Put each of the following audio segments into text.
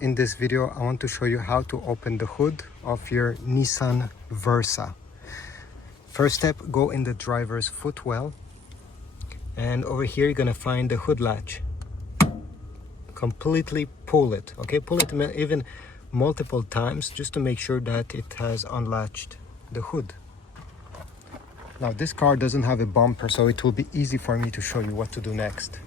in this video I want to show you how to open the hood of your Nissan Versa. First step, go in the driver's footwell, and over here you're gonna find the hood latch. Completely pull it, okay? Pull it even multiple times just to make sure that it has unlatched the hood. Now this car doesn't have a bumper, so it will be easy for me to show you what to do next.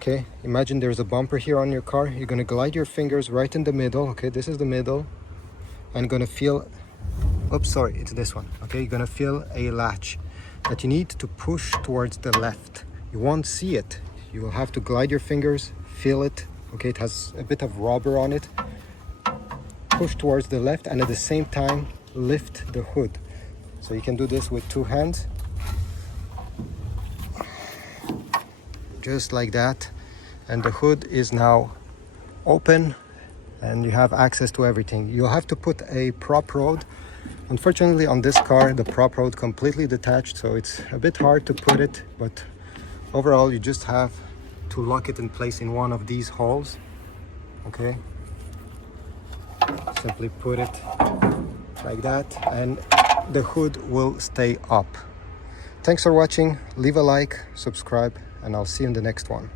Okay, imagine there's a bumper here on your car. You're gonna glide your fingers right in the middle, okay? This is the middle. And gonna feel, oops, sorry, it's this one, okay? You're gonna feel a latch that you need to push towards the left. You won't see it. You will have to glide your fingers, feel it, okay? It has a bit of rubber on it. Push towards the left and at the same time, lift the hood. So you can do this with two hands. Just like that. And the hood is now open and you have access to everything. You'll have to put a prop rod. Unfortunately on this car, the prop rod completely detached, so it's a bit hard to put it, but overall you just have to lock it in place in one of these holes, okay? Simply put it like that and the hood will stay up. Thanks for watching. Leave a like, subscribe, and I'll see you in the next one.